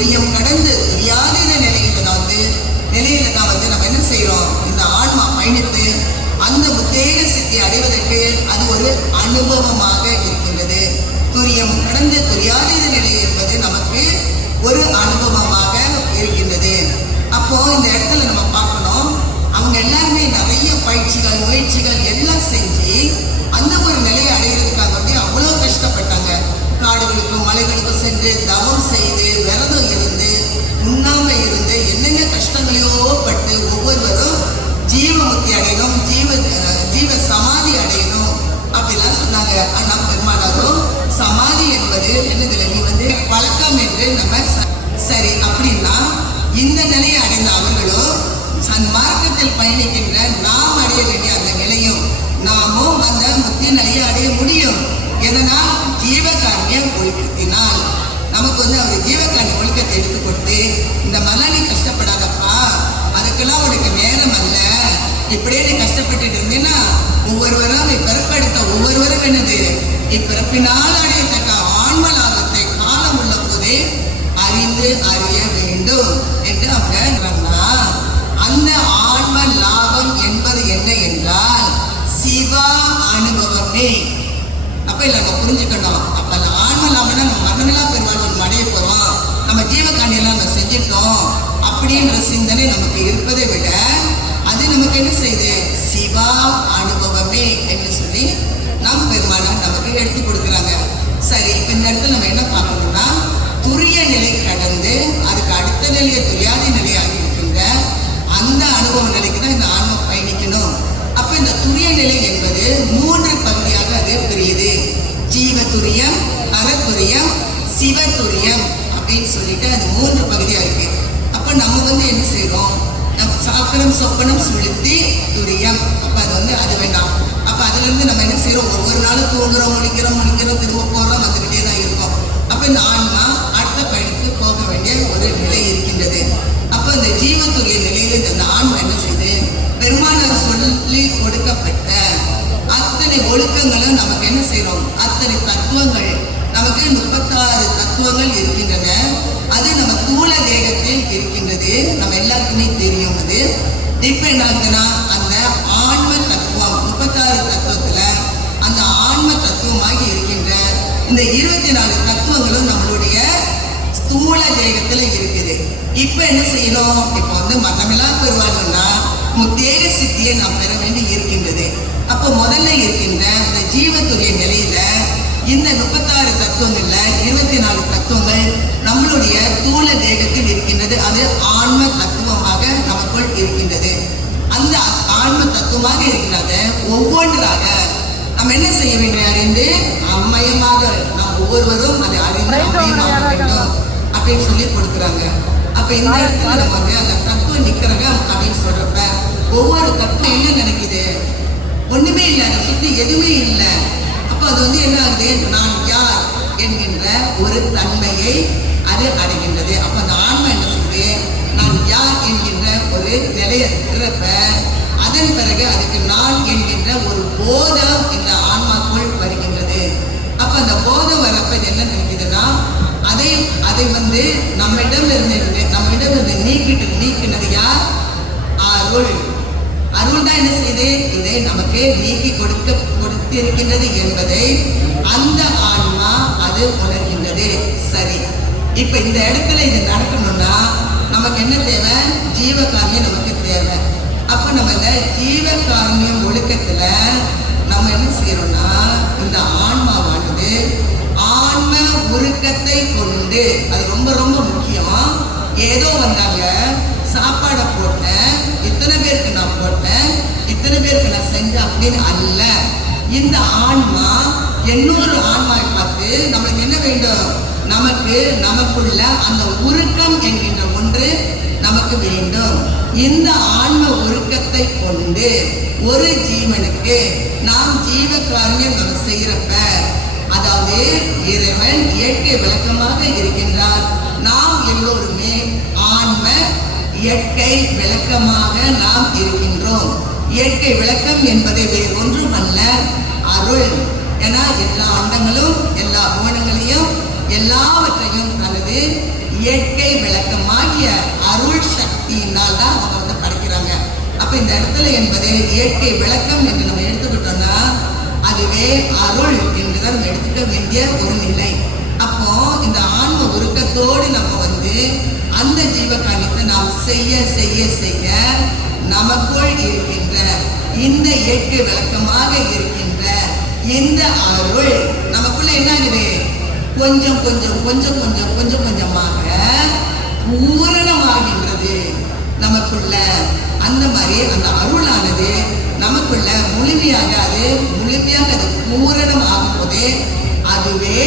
தெரியும் கடந்து துரியாதீன நிலையில தான் வந்து நிலையில தான் வந்து நம்ம என்ன செய்யறோம் இந்த ஆன்மா பயணித்து அந்த முத்தேக சித்தி அடைவதற்கு அது ஒரு அனுபவமாக இருக்கின்றது. துரியம் கடந்து துரியாத நிலை என்பது நமக்கு ஒரு அனுபவமாக இருக்கின்றது. அப்போ இந்த இடத்துல நம்ம பார்க்கணும். அவங்க எல்லாருமே நிறைய பயிற்சிகள் முயற்சிகள் எல்லாம் செஞ்சு அந்த ஒரு நிலையை அடைகிறதுக்காக வந்து அவ்வளோ கஷ்டப்பட்டாங்க. காடுகளுக்கும் மலைகளுக்கும் சென்று தவம் செய்து அடையணும் ஜீவ ஜீவ சமாதி அடையணும் அப்படிலாம் சொன்னாங்க. ஆனா பெருமானாரும் சமாதி என்பது என்னதுல நீ வந்து பழக்கம் என்று நம்ம ச- சரி அப்படின்னா இந்த நிலையை அடைந்த அவர்களும் சன்மார்க்கத்தில் பயணிக்கின்ற நாம் அடைய வேண்டிய அந்த நிலையும் நாமும் அந்த முக்தி நிலையை அடைய முடியும். எதனால்? ஜீவகாரணிய ஒழுக்கத்தினால் நமக்கு வந்து அவர் ஜீவகாரணி ஒழுக்கத்தை எடுத்து கொடுத்து இப்பிறப்பினால் அடையத்தக்க ஆன்ம லாபத்தை காலம் உள்ள போதே அறிந்து அறிய வேண்டும் என்று அவங்க அந்த ஆன்ம லாபம் என்பது என்ன என்றால் சிவா அனுபவமே. அப்ப இல்ல நம்ம புரிஞ்சுக்கணும். அப்ப அந்த ஆன்ம லாபம்னா நம்ம மரணமில்லா பெருமாள் ஒன்று அடைய போறோம். நம்ம ஜீவகாண்டியெல்லாம் நம்ம செஞ்சிட்டோம். அப்படின்ற சிந்தனை நமக்கு இருப்பதை விட எடுத்து கொடுக்குறாங்க. சரி இப்போ இந்த இடத்துல நம்ம என்ன பார்க்கணும்னா துரிய நிலை கடந்து அதுக்கு அடுத்த நிலையை துரியாத நிலையாகி இருக்கின்ற அந்த அனுபவ நிலைக்கு தான் இந்த ஆன்மம் பயணிக்கணும். அப்ப இந்த துரிய நிலை என்பது மூன்று பகுதியாக அது பிரியுது. ஜீவதுரியம் அறத்துரியம் சிவதுரியம் அப்படின்னு சொல்லிட்டு அது மூன்று பகுதியா இருக்கு. அப்ப நம்ம வந்து என்ன செய்யறோம் நம்ம சாக்கரம் சொப்பனம் சுளுத்தி துரியம். அப்ப அது வந்து அது வேண்டாம். இருந்து நம்ம என்ன செய்றோம்? ஒவ்வொரு நாளும் தூங்குறோம் முடிக்கிறோம் முடிக்கிறோம் திரும்ப போறோம் வந்துகிட்டே தான் இருக்கோம் அப்ப இந்த ஆன்மா அடுத்த பயணத்துக்கு போக வேண்டிய ஒரு நிலை இருக்கின்றது. அப்ப இந்த ஜீவத்துடைய நிலையில இந்த ஆன்மா என்ன செய்யுது பெருமானார் சொல்லி கொடுக்கப்பட்ட அத்தனை ஒழுக்கங்களும் நமக்கு என்ன செய்றோம்? அத்தனை தத்துவங்கள் நமக்கு முப்பத்தாறு தத்துவங்கள் இருக்கின்றன. அது நம்ம தூள தேகத்தில் இருக்கின்றது. நம்ம எல்லாருக்குமே தெரியும் அது. இப்ப என்ன ஆகுதுன்னா அந்த இந்த இருபத்தி நாலு தத்துவங்களும் நம்மளுடைய ஸ்தூல தேகத்துல இருக்குது. இப்ப என்ன செய்யணும்? இப்ப வந்து மரணமெல்லாம் பெறுவாங்கன்னா முத்தேக சித்தியை நாம் பெற வேண்டி இருக்கின்றது. அப்ப முதல்ல இருக்கின்ற அந்த ஜீவத்துடைய நிலையில இந்த முப்பத்தாறு தத்துவங்கள்ல இருபத்தி நாலு தத்துவங்கள் நம்மளுடைய தூல தேகத்தில் இருக்கின்றது. அது ஆன்ம தத்துவமாக நமக்குள் இருக்கின்றது. அந்த ஆன்ம தத்துவமாக இருக்கிறத ஒவ்வொன்றாக நம்ம என்ன செய்ய வேண்டும் அறிந்து அம்மயமாக நாம் ஒவ்வொருவரும் அதை அறிந்து அம்மயமாக வேண்டும் அப்படின்னு சொல்லி கொடுக்குறாங்க. அப்ப இந்த இடத்துல நம்ம வந்து அந்த தத்துவ நிக்கிரகம் அப்படின்னு சொல்றப்ப ஒவ்வொரு தத்துவம் என்ன நினைக்குது? ஒண்ணுமே இல்லை அதை சுத்தி எதுவுமே இல்லை. அப்ப அது வந்து என்ன ஆகுது? நான் யார் என்கின்ற ஒரு தன்மையை அது அடைகின்றது. அப்ப அந்த ஆன்மா என்ன செய்யுது? நான் யார் என்கின்ற ஒரு நிலையை இருக்கிறப்ப அதன் பிறகு அதுக்கு நான் என்கின்ற ஒரு போதம் நம்மிடம் இருந்து நம்மிடம் இருந்து நீக்கிட்டு நீக்கினது யார்? அருள். அருள் தான் என்ன செய்து? இதை நமக்கு நீக்கி கொடுக்க கொடுத்திருக்கின்றது என்பதை அந்த ஆன்மா அது உணர்கின்றது. சரி. இப்ப இந்த இடத்துல இது நடக்கணும்னா நமக்கு என்ன தேவை? ஜீவகாமியம் நமக்கு தேவை. அப்ப நம்ம இந்த ஜீவகாமியம் ஒழுக்கத்துல நம்ம என்ன செய்யறோம்னா இந்த ஆன்மா உருக்கத்தை கொண்டு. அது ரொம்ப ரொம்ப முக்கியம். ஏதோ வந்தாங்க. சாப்பாடை போட்டேன். இத்தனை பேருக்கு நான் போட்டேன். இத்தனை பேருக்கு நான் செஞ்சேன் அப்படின்னு அல்ல. இந்த ஆன்மா இன்னொரு ஆன்மாவை பார்த்து நம்மளுக்கு என்ன வேண்டும்? நமக்கு நமக்குள்ள அந்த உருக்கம் என்கின்ற ஒன்று நமக்கு வேண்டும். இந்த ஆன்ம உருக்கத்தை கொண்டு ஒரு ஜீவனுக்கு நாம் ஜீவ காரியம் நம்ம செய்கிறப்ப அதாவது இறைவன் இயற்கை விளக்கமாக இருக்கின்றார். நாம் எல்லோருமே ஆன்ம இயற்கை விளக்கமாக நாம் இருக்கின்றோம். இயற்கை விளக்கம் என்பதை வேறொன்றும் அல்ல அருள் ஏன்னா எல்லா அண்டங்களும் எல்லா புவனங்களையும் எல்லாவற்றையும் தனது இயற்கை விளக்கமாகிய அருள் சக்தியினால் தான் அவங்க வந்து படைக்கிறாங்க. அப்ப இந்த இடத்துல என்பது இயற்கை விளக்கம் என்று நம்ம எடுத்துக்கிட்டோம்னா அதுவே அருள் என்றுதான் நம்ம எடுத்துக்க வேண்டிய ஒரு நிலை. அப்போ இந்த ஆன்ம உருக்கத்தோடு நம்ம வந்து அந்த ஜீவகாரியத்தை நாம் செய்ய செய்ய செய்ய நமக்குள் இருக்கின்ற இந்த இயற்கை விளக்கமாக இருக்கின்ற இந்த அருள் நமக்குள்ள என்ன ஆகுது கொஞ்சம் கொஞ்சம் கொஞ்சம் கொஞ்சம் கொஞ்சம் கொஞ்சமாக பூரணமாகின்றது. நமக்குள்ள அந்த மாதிரி அந்த அருளானது நமக்குள்ள முழுமையாக அது முழுமையாக அது பூரணம் ஆகும்போது அதுவே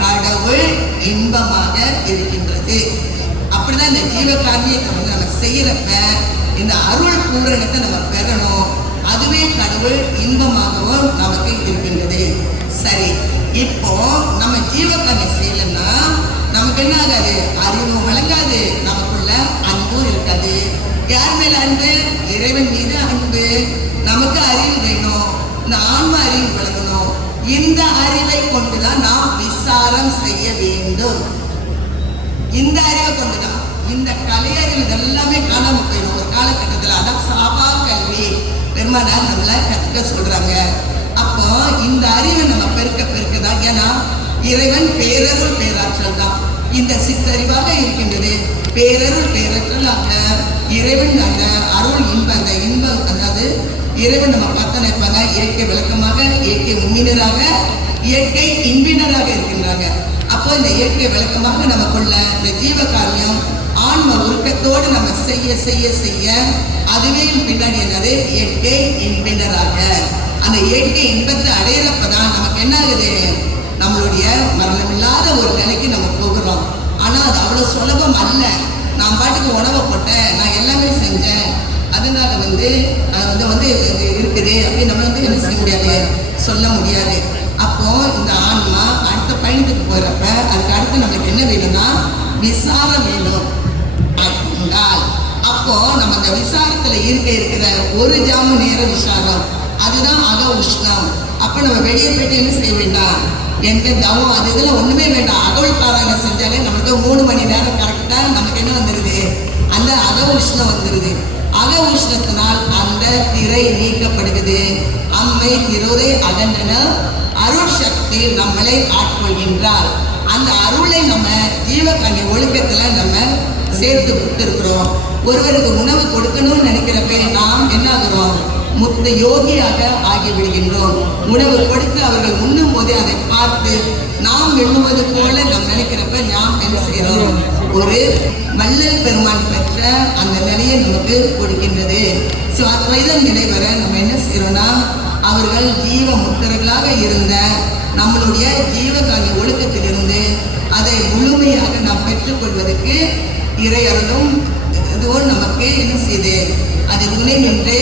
கடவுள் இன்பமாக இருக்கின்றது. அப்படிதான் இந்த ஜீவகாரியத்தை வந்து நம்ம செய்யறப்ப இந்த அருள் பூரணத்தை நம்ம பெறணும். அதுவே கடவுள் இன்பமாகவும் நமக்கு இருக்கின்றது. சரி இப்போ நம்ம ஜீவகாரியம் செய்யலன்னா நமக்கு என்ன ஆகாது? அறிவும் விளங்காது. நமக்குள்ள அன்பும் இருக்காது. யார் மேல அன்பு? இந்த ஆன்ம அறிவு விளங்கணும். இந்த அறிவை கொண்டுதான் நாம் விசாரம் செய்ய வேண்டும். இந்த அறிவை கொண்டுதான். இந்த கலையறிவு இதெல்லாமே காணாம போயிடும் ஒரு காலகட்டத்தில் அதான் சாபா கல்வி. பெருமானார் நம்மளை கற்றுக்க சொல்றாங்க. அப்போ இந்த அறிவை நம்ம பெருக்க பெருக்க தான் ஏன்னா இறைவன் பேரருள் பேராற்றல் தான். இந்த சித்தறிவாக இருக்கின்றது. பேரருள் பேராற்றல் அந்த இறைவன் அந்த அருள் இன்ப அந்த இறைவன் நம்ம பார்த்து நினைப்பாங்க இயற்கை விளக்கமாக இயற்கை உண்மையினராக இயற்கை இன்பினராக இருக்கின்றாங்க. அப்போ இந்த இயற்கை விளக்கமாக நமக்குள்ள இந்த ஜீவகாரியம் ஆன்ம உருக்கத்தோடு நம்ம செய்ய செய்ய செய்ய அதுவே பின்னாடி என்னது? இயற்கை இன்பினராக. அந்த இயற்கை இன்பத்தை அடையிறப்பதான் நமக்கு என்ன ஆகுது நம்மளுடைய மரணமில்லாத ஒரு நிலைக்கு நம்ம போகிறோம். ஆனால் அது அவ்வளோ சுலபம் அல்ல. நான் பாட்டுக்கு உணவை போட்டேன் நான் எல்லாமே செஞ்சேன். அதனால வந்து அது வந்து வந்து இருக்குது. அப்படின்னு நம்ம வந்து என்ன செய்ய முடியாது. சொல்ல முடியாது. அப்போ இந்த ஆன்மா அடுத்த பயணத்துக்கு போகிறப்ப அதுக்கு அடுத்து நம்மளுக்கு என்ன வேணும்னா விசாரம் வேணும். அப்படின்றால் அப்போ நம்ம அந்த விசாரத்துல இருக்க இருக்கிற ஒரு ஜாமு நேர விசாரம். அதுதான் அக உஷ்ணம். அப்ப நம்ம வெளியே போயிட்டு என்ன செய்ய வேண்டாம்? எந்த தவம் அது இதுல ஒண்ணுமே வேண்டாம். அகவல் பாராயணம் செஞ்சாலே நம்மளுக்கு மூணு மணி நேரம் கரெக்டா நமக்கு என்ன வந்துருது? அந்த அக உஷ்ணம் வந்துருது. அக உஷ்ணத்தினால் அந்த திரை நீக்கப்படுகிறது. அம்மை திரோதை அகன்றன அருள் சக்தி நம்மளை ஆட்கொள்கின்றார். அந்த அருளை நம்ம ஜீவகண்ணி ஒழுக்கத்துல நம்ம சேர்த்து கொடுத்துருக்குறோம். ஒருவருக்கு உணவு கொடுக்கணும்னு நினைக்கிறப்ப நாம் என்ன ஆகிறோம் முத்த யோகியாக ஆகிவிடுகின்றோம். உணவு கொடுத்து அவர்கள் உண்ணும் போதே அதை பார்த்து நாம் எண்ணுவது போல நாம் நினைக்கிறப்ப நாம் என்ன செய்கிறோம்? ஒரு வள்ளல் பெருமான் பெற்ற அந்த நிலையை நமக்கு கொடுக்கின்றது. ஸோ அத்வைதம் நிலை வர நம்ம என்ன செய்யறோம்னா அவர்கள் ஜீவ முக்தர்களாக இருந்த நம்மளுடைய ஜீவகாலி ஒழுக்கத்திலிருந்து அதை முழுமையாக நாம் பெற்றுக்கொள்வதற்கு இறையருளும் இதுவும் நமக்கு என்ன செய்யுது அது துணை நின்று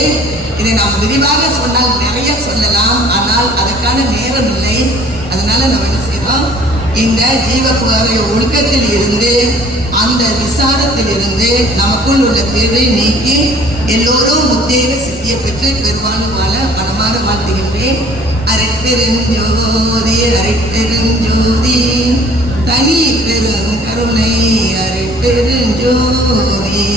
இதை நாம் விரிவாக சொன்னால் நிறைய சொல்லலாம். ஆனால் அதற்கான நேரம் இல்லை. அதனால நம்ம என்ன செய்யறோம் இந்த ஜீவகுமார ஒழுக்கத்தில் இருந்து அந்த விசாரத்திலிருந்து நமக்குள் உள்ள தேவை நீக்கி எல்லோரும் உத்தேக சித்தியை பெற்று பெருவாழ்வு வாழ மனமாற வாழ்த்துகின்றேன். அரைப்பெருஞ்சோதி அரைப்பெருஞ்சோதி தனி பெரும் கருணை அரைப்பெருஞ்சோதி.